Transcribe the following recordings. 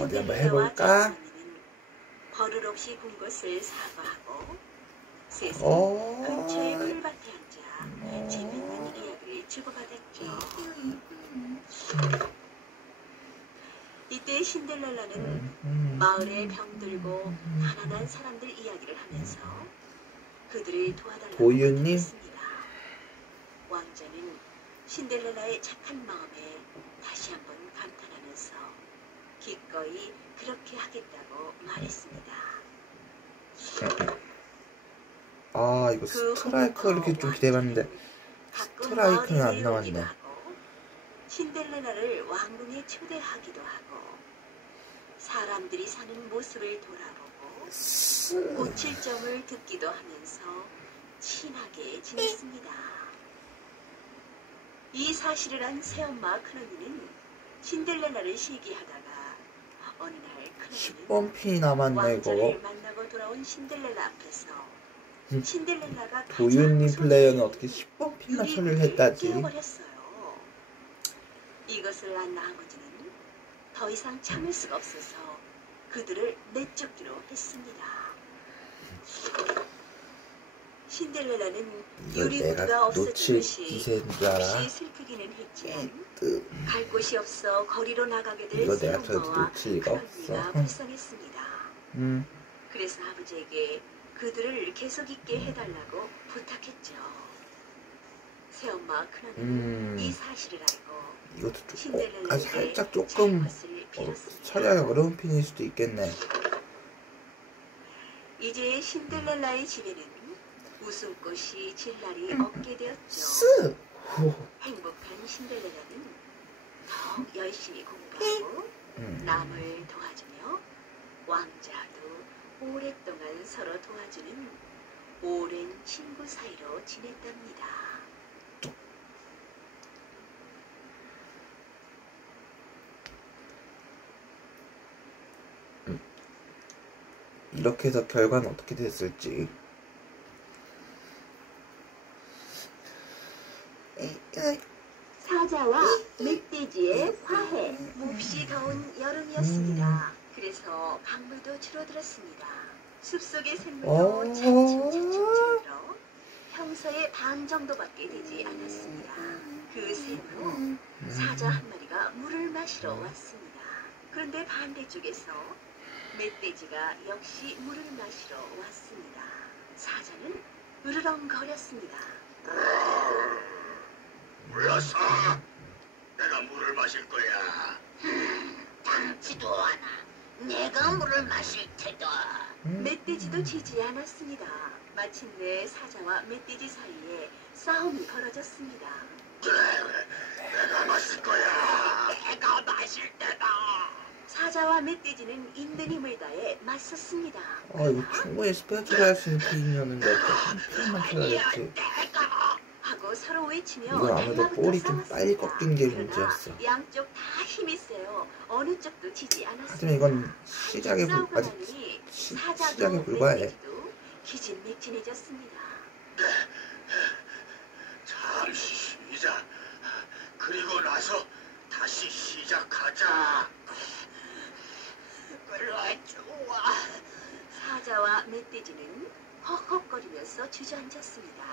어디 한번 해볼까? 버릇 없이 군 것을 사과하고 셋은 근처의 풀밭에 앉아 재밌는 이야기를 주고받았죠. 이때 신데렐라는 마을에 병들고 가난한 사람들 이야기를 하면서 그들을 도와달라고 보유님? 부탁했습니다. 왕자는 신데렐라의 착한 마음에 다시 한번 감탄하면서 기꺼이 그렇게 하겠다고 말했습니다. 아 이거 스트라이크 이렇게 좀 기대해봤는데 스트라이크는 안 나왔네. 신데렐라를 왕궁에 초대하기도 하고 사람들이 사는 모습을 돌아보고 고칠 점을 듣기도 하면서 친하게 지냈습니다. 이 사실을 안 새엄마 큰언니는 신데렐라를 시기하다가 어느 날 큰언니는 10번 핀이 남았네 이거. 왕자를 만나고 돌아온 신데렐라 앞에서 신데렐라가 보유님 플레이어는 어떻게 10번 핀나 처리를 했다지. 깨어버렸어요. 이것을 안 나머지는 더 이상 참을 수가 없어서 그들을 내쫓기로 했습니다. 신데렐라는 유리구두가 없어진 것이 혹시 슬프기는 했지만 갈 곳이 없어 거리로 나가게 될 새엄마와 큰언니가 불쌍했습니다. 그래서 아버지에게 그들을 계속 있게 해달라고 부탁했죠. 새엄마 큰언니는 이 사실을 알고 이것도 조금 살짝 조금 처리하기 어려운 핀일 수도 있겠네. 이제 신데렐라의 집에는 웃음꽃이 질 날이 없게 되었죠. 행복한 신데렐라는 더욱 열심히 공부하고 남을 도와주며 왕자도 오랫동안 서로 도와주는 오랜 친구 사이로 지냈답니다. 이렇게 해서 결과는 어떻게 됐을지. 사자와 멧돼지의 화해. 몹시 더운 여름이었습니다. 그래서 강물도 줄어들었습니다. 숲속의 샘물도 차츰차츰 줄어들어 평소의 반 정도밖에 되지 않았습니다. 그 샘으로 사자 한 마리가 물을 마시러 왔습니다. 그런데 반대쪽에서 멧돼지가 역시 물을 마시러 왔습니다. 사자는 으르렁거렸습니다. 물러서! 내가 물을 마실 거야. 당치도 않아. 내가 물을 마실 테다. 멧돼지도 지지 않았습니다. 마침내 사자와 멧돼지 사이에 싸움이 벌어졌습니다. 그래, 내가 마실 거야. 내가 마실 테다. 사자와 멧돼지는 있는 힘을 다해 맞섰습니다. 아 이거 충분히 스페셜 할 수 있는 핀이었는데 한 핀만 쳐야겠지. 하고 서로 외치며 이건 아무래도 볼이 좀 빨리 꺾인 게 문제였어. 양쪽 다 힘이 세요. 어느 쪽도 지지 않았습니다. 하지만 이건 시작에 시작에 불과해. 기진맥진해졌습니다. 잠시 쉬자. 그리고 나서 다시 시작하자. 그래, 좋아. 사자와 멧돼지는 헉헉거리면서 주저앉았습니다.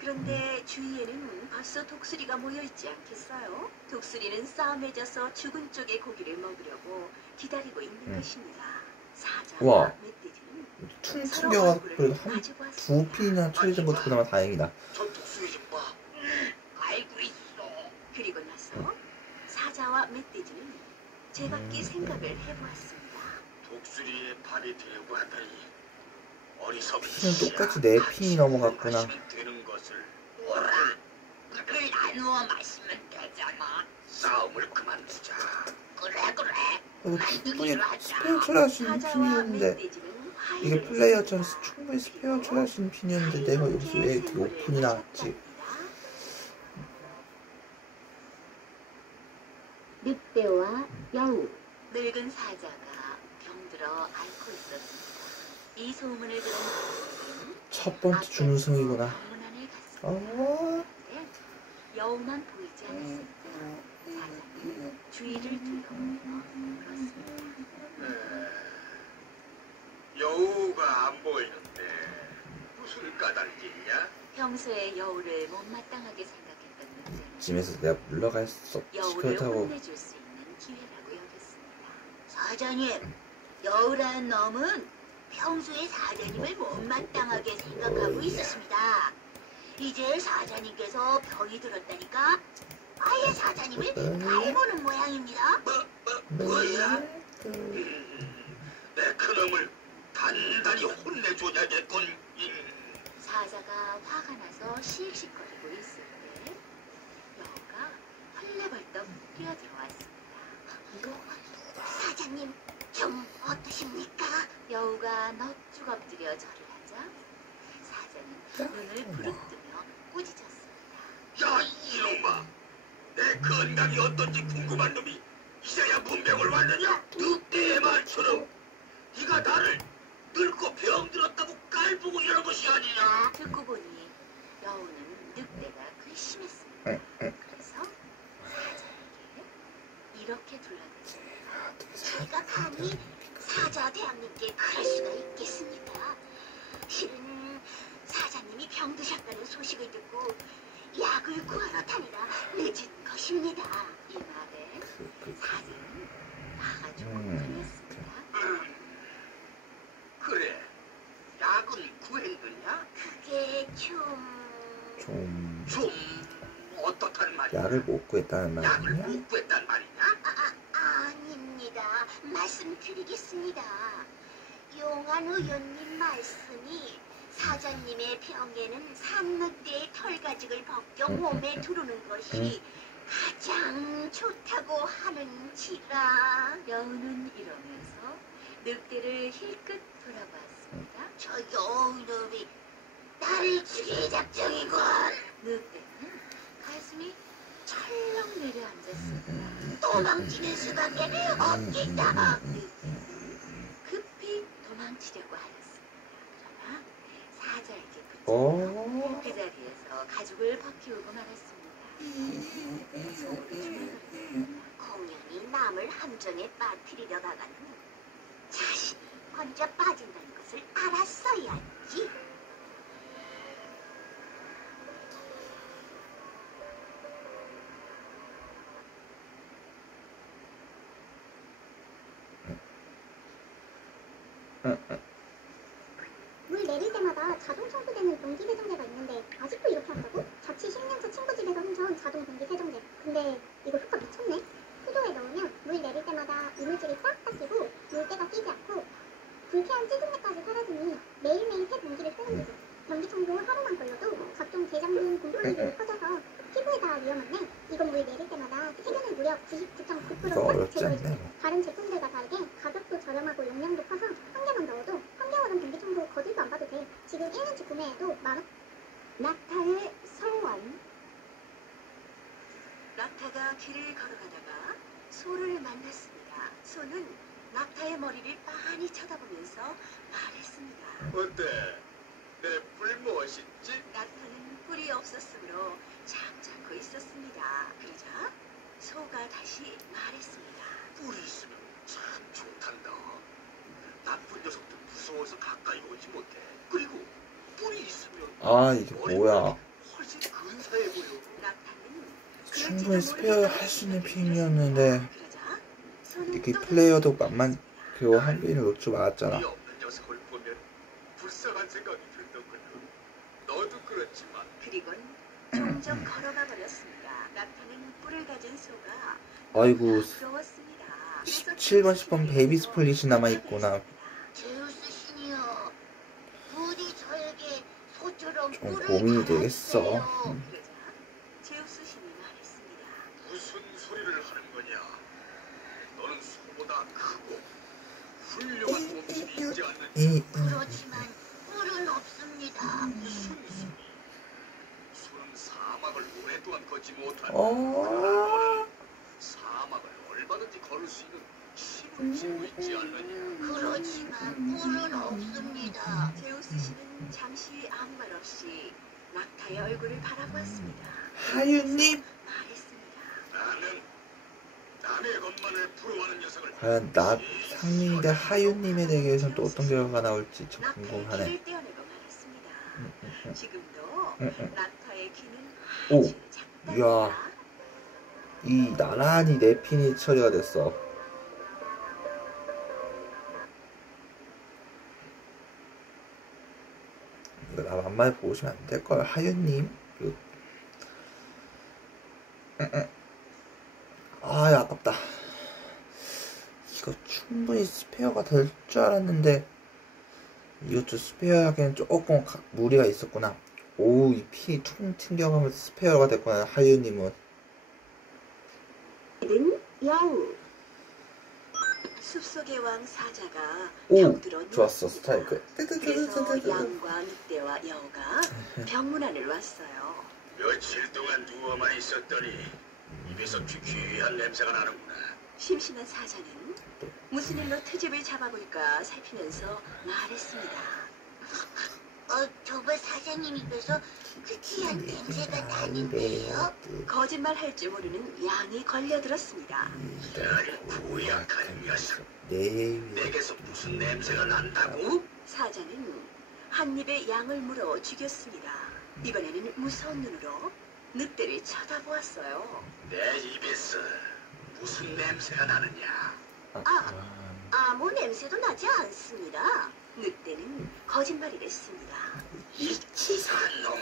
그런데 주위에는 벌써 독수리가 모여있지 않겠어요? 독수리는 싸움에 져서 죽은 쪽의 고기를 먹으려고 기다리고 있는 것입니다. 사자와 멧돼지는 퉁튕겨가 그래도 두 핀이나 처리된 것도 그나마 다행이다. 저 독수리 좀 봐. 알고 있어. 그리고 나서 사자와 멧돼지는 제각기 생각을 해보았습니다. 독수리의 발이 되려고 하다니 어리석은 핀은 똑같이 네 핀이 넘어갔구나. 되는 것을. 뭐라? 물을 나누어 마시면 되잖아. 싸움을 그만두자. 그래. 이거 충분히 스페셜 할 수 있는 핀이었는데 이게 플레이어처럼 충분히 스페셜 할 수 있는 핀이었는데 내가 여기서 왜 이렇게 오픈이 나왔지? 늑대와 여우. 늙은 사자가 병들어 앓고 있었습니다. 이 소문을 들은 첫 번째 준우승이구나. 여우만 보이지 않았습니다. 사자는 주위를 둘러보며 물었습니다. 여우가 안 보이는데 무슨 까닭이냐? 평소에 여우를 못마땅하게 생각했던 늑대는 집에서 내가 물러갈 수 없지. 여우를 그렇다고 혼내줄 수 있는 기회라고 여겼습니다. 사장님, 여우라는 놈은 평소에 사장님을 못마땅하게 생각하고 있었습니다. 이제 사장님께서 병이 들었다니까 아예 사장님을 갈보는 모양입니다. 뭐야? 내 그놈을 단단히 혼내줘야겠군. 사자가 화가 나서 씩씩거리고 있을 때 여우가 헐레벌떡 뛰어들어왔습니다. 사장님, 좀 어떠십니까? 여우가 넙죽 엎드려 절을 하자 사자는 눈을 부릅뜨며 꾸짖었습니다. 야 이놈아, 내 건강이 어떤지 궁금한 놈이 이제야 문명을 왔느냐? 늑대의 말처럼 네가 나를 늙고 병들었다고 깔보고 이런 것이 아니냐? 듣고 보니 여우는 늑대가 괘씸했습니다. 그래서 사자에게 이렇게 둘러댔습니다. 제가 감히 사자 대왕님께 그럴 수가 있겠습니까? 실은 사자님이 병드셨다는 소식을 듣고 약을 구하러 다니라 늦은 것입니다. 이 말에 사자는 화가 조금 풀렸습니다. 그래, 약은 구했느냐? 그게 좀 어떻단 말이야? 약을 못 구했다는 약을 말이냐? 못 구했단 말이냐? 아닙니다. 말씀드리겠습니다. 용한 의원님 말씀이 사자님의 병에는 산늑대의 털가죽을 벗겨 몸에 두르는 것이 가장 좋다고 하는지라. 여우는 이러면서 늑대를 힐끗 돌아봤습니다. 저 여우놈이 나를 죽일 작정이군. 늑대는 가슴이 철렁 내려앉았습니다. 도망치는 수밖에 없겠다. 늑대는 급히 도망치려고 하였습니다. 그러나 사자에게 붙잡혀 그 자리에서 가죽을 벗기우고 말았습니다. 속으로 중얼거렸습니다. 공연히 남을 함정에 빠뜨리려 가가는 자신이 먼저 빠진다는 것을 알았어야지. 물 내릴 때마다 자동 청소되는 변기 세정제가 있는데 아직도 이렇게 한다고? 자취 10년차 친구 집에서 훔쳐온 자동 변기 세정제. 근데 이거 효과 미쳤네? 수도에 넣으면 물 내릴 때마다 이물질이 싹 닦이고 물때가 끼지 않고 불쾌한 찌든내까지 사라지니 매일매일 새 변기를 쓰는 거지. 변기 청소 하루만 걸려도 각종 대장균 곰팡이들이 퍼져서 피부에 다 위험한데 이건 물 내릴 때마다 세균을 무려 99.9% 이거 어렵지 제거해줘. 않네. 다른 제품들과 다르게 가격도 저렴하고 용량도 커서 한 개만 넣어도 3개월은 변기 청소 거들도 안 봐도 돼. 지금 1년치 구매해도 10,000원. 낙타의 서원. 낙타가 길을 걸어가다가 소를 만났습니다. 소는 낙타의 머리를 빤히 쳐다보면서 말했습니다. 어때? 내 뿔 멋있지? 낙타는 뿔이 없었으므로 잠자코 있었습니다. 그러자 소가 다시 말했습니다. 뿔이 있으면 참 좋단다. 나쁜 녀석들 무서워서 가까이 오지 못해. 그리고 뿔이 있으면 아 이게 뭐야? 훨씬 근사해 보여. 낙타는 충분히 스페어 할 수 있는 핑이었는데 그러자 소는 이렇게 또 플레이어도 만만 그 한 개를 놓쳐 맞았잖아. 이 없는 녀석을 보면 불쌍한 생각이 들더군요. 너도 그렇지만 그리곤 종종 걸어가 버렸습니다. 낙타는 뿔을 가진 소가 아이고 부러웠습니다. 17번 10번 베이비 스플릿이 남아있구나. 제우스 신이여, 부디 저에게 소처럼 좀 뿔을 고민이 되겠어. 갈아주세요. 그러자 제우스 신이 말했습니다. 무슨 소리를 하는 거냐? 너는 소보다 크고 훌륭한 몸집이 있지 않느냐? 그렇지만 뿔은 없습니다. 무슨 소리? 소는 사막을 오랫동안 걷지 못한 사막을 얼마든지 걸을 수 있는 힘을 지고 있지 않느냐? 그렇지만 뿔은 없습니다. 제우스 신은 잠시 아무 말 없이 낙타의 얼굴을 바라보았습니다. 하유님 말했습니다. 나는 남의 것만을 부러워하는 녀석을 과연 나 상민이 대 하윤님에 대해서는 또 어떤 결과가 나올지 좀 낙타의 궁금하네. 귀를 떼어내고 말았습니다. 지금도 낙타의 귀는 오, 아주 작답니다. 이야. 이 나란히 네 핀이 처리가 됐어. 이거 나 만만히 보고 오시면 안 될걸. 하윤님. 아, 야, 아깝다. 이거 충분히 스페어가 될 줄 알았는데 이것도 스페어 하기엔 조금 무리가 있었구나. 오, 이 핀이 퉁 튕겨가면서 스페어가 됐구나. 하윤님은. 여우. 숲속의 왕 사자가 오, 병들어 좋았어. 누웠습니다. 스트라이크. 그래서 양과 늑대와 여우가 병문안을 왔어요. 며칠 동안 누워만 있었더니 입에서 귀귀한 냄새가 나는구나. 심심한 사자는 무슨 일로 트집을 잡아볼까 살피면서 말했습니다. 저번 사장님 입에서 특이한 냄새가 나는데요. 거짓말할 줄 모르는 양이 걸려들었습니다. 야, 고약한 녀석. 네. 내게서 무슨 냄새가 난다고? 사자는 한 입에 양을 물어 죽였습니다. 이번에는 무서운 눈으로 늑대를 쳐다보았어요. 내 입에서 무슨 냄새가 나느냐? 아무 냄새도 나지 않습니다. 늑대는 거짓말이랬습니다. 이 치사한 놈.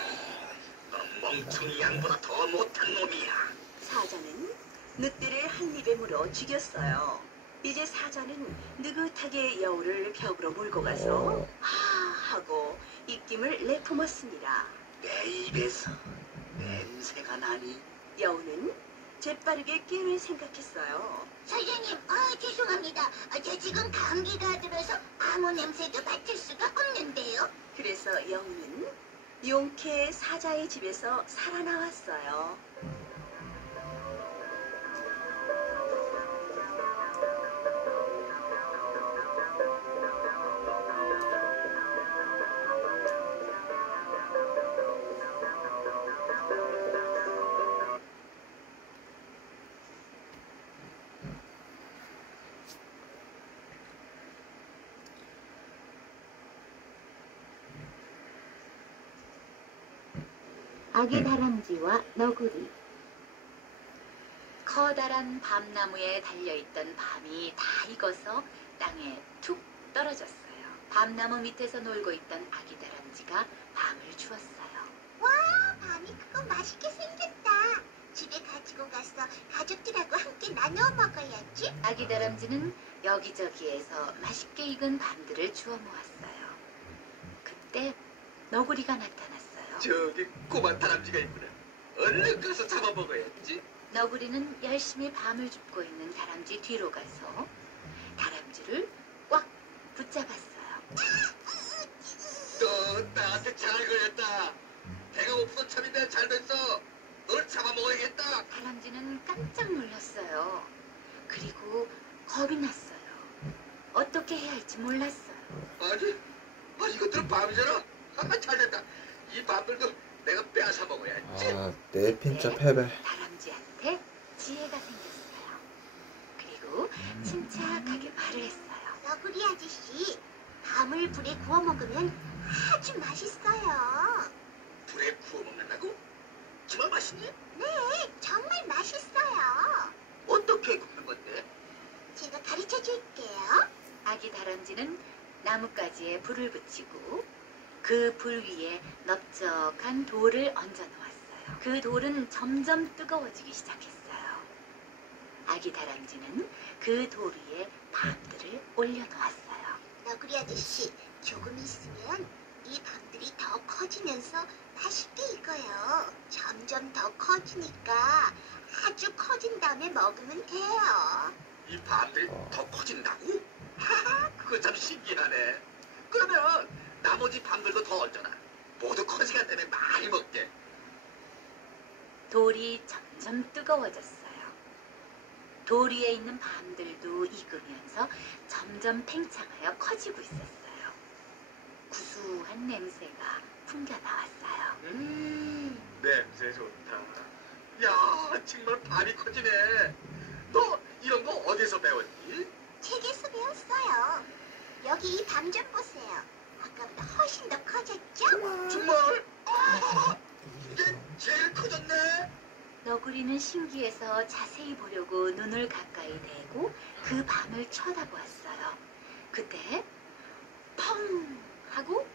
넌 멍청이 양보다 더 못한 놈이야. 사자는 늑대를 한 입에 물어 죽였어요. 이제 사자는 느긋하게 여우를 벽으로 몰고 가서 하 하고 입김을 내뿜었습니다. 내 입에서 냄새가 나니? 여우는 재빠르게 깨를 생각했어요. 사장님, 죄송합니다. 저 지금 감기가 들어서 아무 냄새도 맡을 수가 없는데요. 그래서 여우는 용케 사자의 집에서 살아나왔어요. 아기 다람쥐와 너구리. 커다란 밤나무에 달려있던 밤이 다 익어서 땅에 툭 떨어졌어요. 밤나무 밑에서 놀고 있던 아기 다람쥐가 밤을 주웠어요. 와, 밤이 그거 맛있게 생겼다. 집에 가지고 가서 가족들하고 함께 나눠 먹어야지. 아기 다람쥐는 여기저기에서 맛있게 익은 밤들을 주워 모았어요. 그때 너구리가 나타났어요. 저기 꼬만 다람쥐가 있구나. 얼른 가서 잡아먹어야지. 너구리는 열심히 밤을 줍고 있는 다람쥐 뒤로 가서 다람쥐를 꽉 붙잡았어요. 너 나한테 잘 걸렸다. 배가 고프던 참인데 잘 됐어. 널 잡아먹어야겠다. 다람쥐는 깜짝 놀랐어요. 그리고 겁이 났어요. 어떻게 해야 할지 몰랐어요. 아니, 이것들은 밤이잖아. 잘 됐다. 이 밤들도 내가 빼앗아 먹어야지. 아, 네 핀자 패배. 다람쥐한테 지혜가 생겼어요. 그리고 침착하게 말을 했어요. 너구리 아저씨, 밤을 불에 구워 먹으면 아주 맛있어요. 불에 구워 먹는다고? 정말 맛있니? 네, 정말 맛있어요. 어떻게 굽는 건데? 제가 가르쳐 줄게요. 아기 다람쥐는 나뭇가지에 불을 붙이고 그 불 위에 넓적한 돌을 얹어 놓았어요. 그 돌은 점점 뜨거워지기 시작했어요. 아기 다람쥐는 그 돌 위에 밤들을 올려놓았어요. 너구리 아저씨, 조금 있으면 이 밤들이 더 커지면서 맛있게 익어요. 점점 더 커지니까 아주 커진 다음에 먹으면 돼요. 이 밤들이 더 커진다고? 하하, 그거 참 신기하네. 그러면 나머지 밤들도 더 얹어놔. 모두 커지가 때문에 많이 먹게. 돌이 점점 뜨거워졌어요. 돌 위에 있는 밤들도 익으면서 점점 팽창하여 커지고 있었어요. 구수한 냄새가 풍겨 나왔어요. 냄새 좋다. 야, 정말 밤이 커지네. 너 이런 거 어디서 배웠니? 책에서 배웠어요. 컸어요. 여기 이 밤 좀 보세요. 아까보다 훨씬 더 커졌죠? 정말? 이게 제일 커졌네. 너구리는 신기해서 자세히 보려고 눈을 가까이 대고 그 밤을 쳐다보았어요. 그때 펑 하고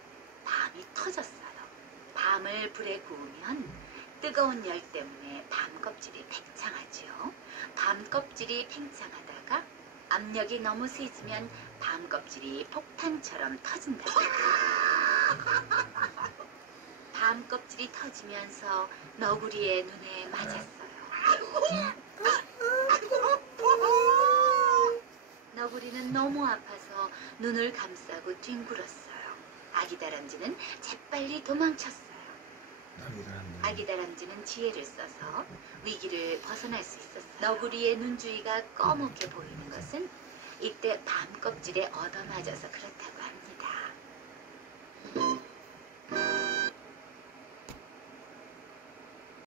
밤이 터졌어요. 밤을 불에 구우면 뜨거운 열 때문에 밤 껍질이 팽창하지요. 밤 껍질이 팽창하다가 압력이 너무 세지면 밤 껍질이 폭탄처럼 터진다. 밤 껍질이 터지면서 너구리의 눈에 맞았어요. 너구리는 너무 아파서 눈을 감싸고 뒹굴었어요. 아기 다람쥐는 재빨리 도망쳤어요. 아기 다람쥐는 지혜를 써서 위기를 벗어날 수 있었어요. 너구리의 눈 주위가 꺼멓게 보이는 것은 이때 밤 껍질에 얻어맞아서 그렇다고 합니다.